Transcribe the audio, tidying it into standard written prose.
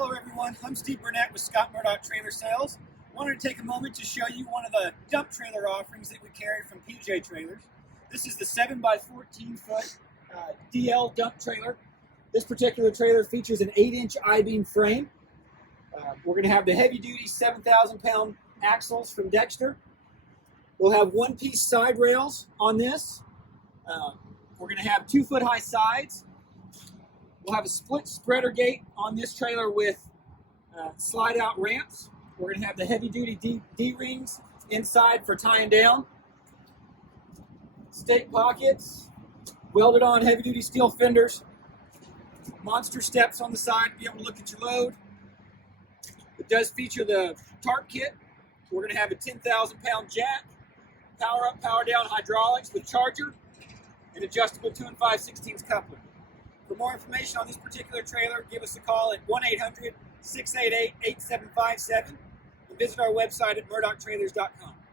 Hello everyone, I'm Steve Burnett with Scott Murdock Trailer Sales. Wanted to take a moment to show you one of the dump trailer offerings that we carry from PJ Trailers. This is the 7x14 foot DL dump trailer. This particular trailer features an 8-inch I-beam frame. We're going to have the heavy-duty 7,000 pound axles from Dexter. We'll have one-piece side rails on this. We're going to have 2-foot high sides. We'll have a split spreader gate on this trailer with slide-out ramps. We're going to have the heavy-duty D-rings inside for tying down. Stake pockets, welded-on heavy-duty steel fenders, monster steps on the side to be able to look at your load. It does feature the Tarp Kit. We're going to have a 10,000 pound jack, power up, power down hydraulics with charger, and adjustable 2 5/16 coupler. For more information on this particular trailer, give us a call at 1-800-688-8757 and visit our website at murdocktrailers.com.